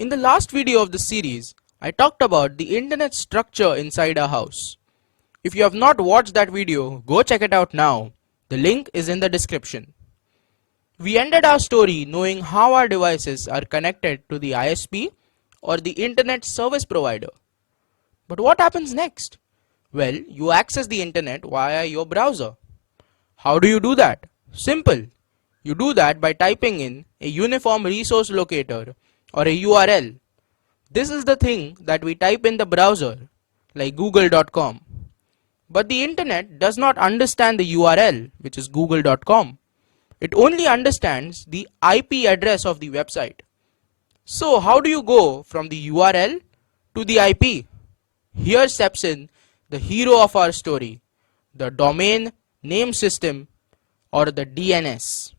In the last video of the series, I talked about the internet structure inside our house. If you have not watched that video, go check it out now. The link is in the description. We ended our story knowing how our devices are connected to the ISP or the internet service provider. But what happens next? Well, you access the internet via your browser. How do you do that? Simple. You do that by typing in a uniform resource locator or a URL. This is the thing that we type in the browser, like google.com. But the internet does not understand the URL, which is google.com. It only understands the IP address of the website. So how do you go from the URL to the IP? Here steps in the hero of our story, the domain name system or the DNS.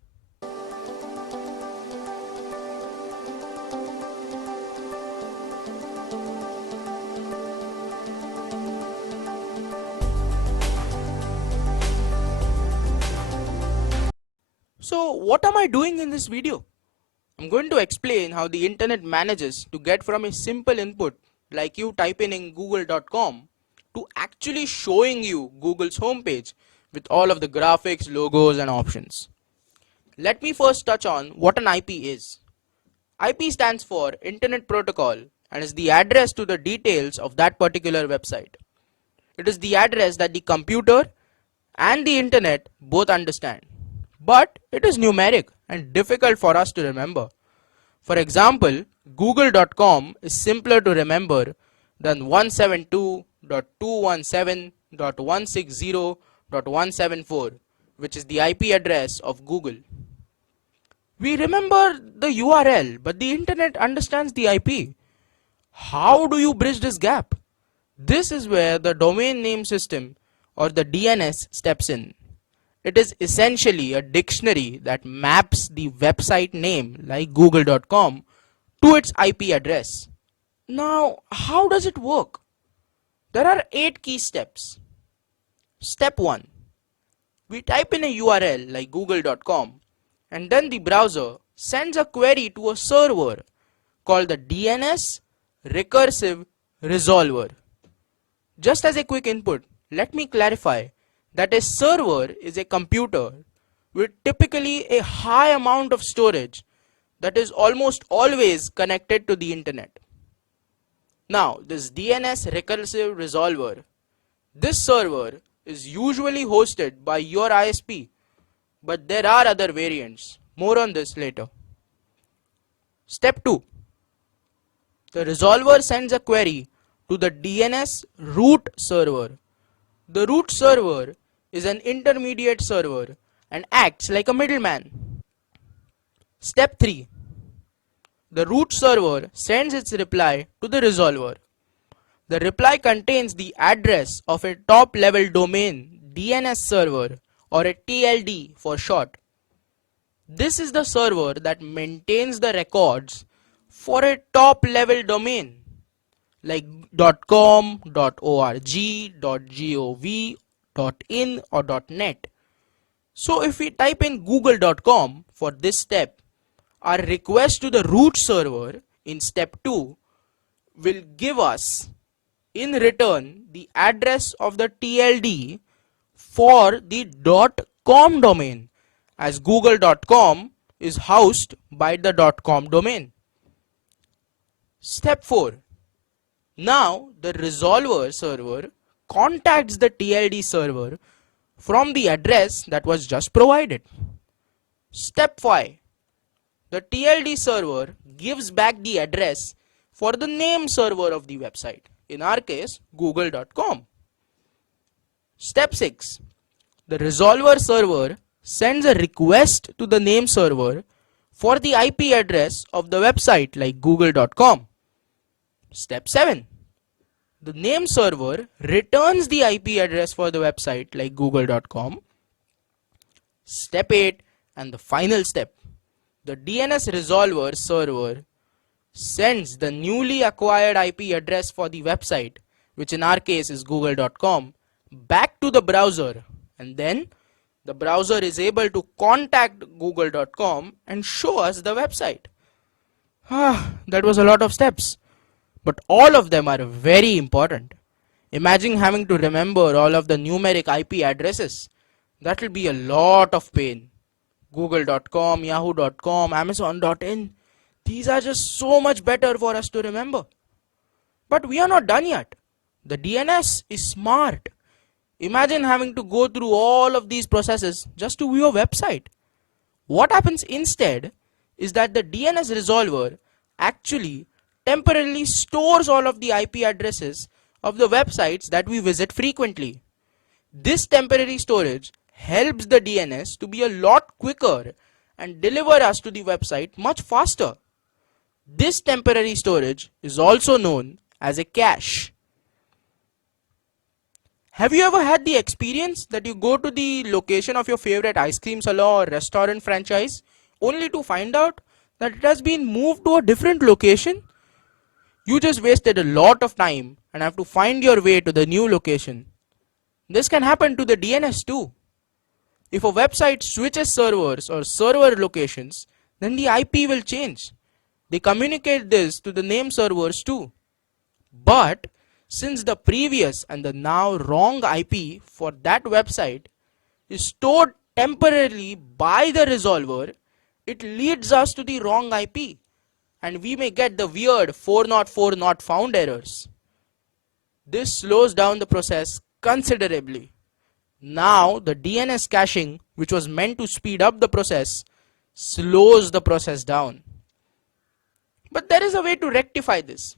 So what am I doing in this video? I'm going to explain how the internet manages to get from a simple input like you typing in google.com to actually showing you Google's homepage with all of the graphics, logos and options. Let me first touch on what an IP is. IP stands for Internet Protocol and is the address to the details of that particular website. It is the address that the computer and the internet both understand. But it is numeric and difficult for us to remember. For example, google.com is simpler to remember than 172.217.160.174, which is the IP address of Google. We remember the URL, but the internet understands the IP. How do you bridge this gap? This is where the domain name system or the DNS steps in. It is essentially a dictionary that maps the website name like google.com to its IP address. Now, how does it work? There are 8 key steps. Step 1. We type in a URL like google.com and then the browser sends a query to a server called the DNS Recursive Resolver. Just as a quick input, let me clarify that a server is a computer with typically a high amount of storage that is almost always connected to the internet. Now, this DNS Recursive Resolver, this server is usually hosted by your ISP, but there are other variants. More on this later. Step 2. The resolver sends a query to the DNS root server. The root server is an intermediate server and acts like a middleman. Step 3. The root server sends its reply to the resolver. The reply contains the address of a top level domain DNS server or a TLD for short. This is the server that maintains the records for a top level domain like .com, .org, .gov, .in or .net. So if we type in google.com for this step, our request to the root server in step 2 will give us in return the address of the TLD for the .com domain, as google.com is housed by the .com domain. Step 4. Now the resolver server contacts the TLD server from the address that was just provided. Step 5. The TLD server gives back the address for the name server of the website, in our case google.com. Step 6. The resolver server sends a request to the name server for the IP address of the website like google.com. Step 7. The name server returns the IP address for the website like google.com. Step 8 and the final step. The DNS resolver server sends the newly acquired IP address for the website, which in our case is google.com, back to the browser, and then the browser is able to contact google.com and show us the website. That was a lot of steps, but all of them are very important. Imagine having to remember all of the numeric IP addresses. That will be a lot of pain. Google.com, Yahoo.com, Amazon.in. These are just so much better for us to remember. But we are not done yet. The DNS is smart. Imagine having to go through all of these processes just to view a website. What happens instead is that the DNS resolver actually temporarily stores all of the IP addresses of the websites that we visit frequently. This temporary storage helps the DNS to be a lot quicker and deliver us to the website much faster. This temporary storage is also known as a cache. Have you ever had the experience that you go to the location of your favorite ice cream salon or restaurant franchise only to find out that it has been moved to a different location? You just wasted a lot of time and have to find your way to the new location. This can happen to the DNS too. If a website switches servers or server locations, then the IP will change. They communicate this to the name servers too. But since the previous and the now wrong IP for that website is stored temporarily by the resolver, it leads us to the wrong IP and we may get the weird 404 not found errors. This slows down the process considerably. Now the DNS caching, which was meant to speed up the process, slows the process down. But there is a way to rectify this.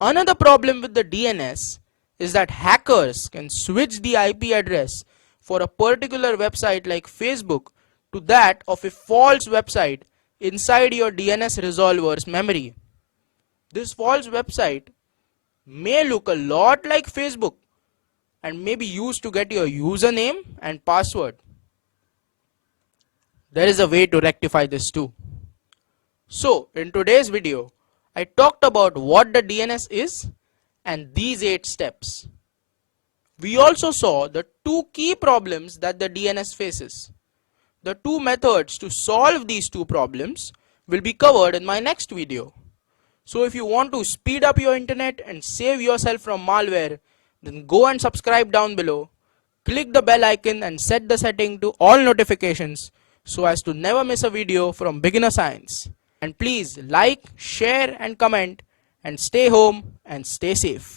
Another problem with the DNS is that hackers can switch the IP address for a particular website like Facebook to that of a false website inside your DNS resolver's memory. This false website may look a lot like Facebook and may be used to get your username and password. There is a way to rectify this too. So in today's video, I talked about what the DNS is and these 8 steps. We also saw the 2 key problems that the DNS faces. The 2 methods to solve these 2 problems will be covered in my next video. So if you want to speed up your internet and save yourself from malware, then go and subscribe down below. Click the bell icon and set the setting to all notifications so as to never miss a video from Beginner Science. And please like, share and comment and stay home and stay safe.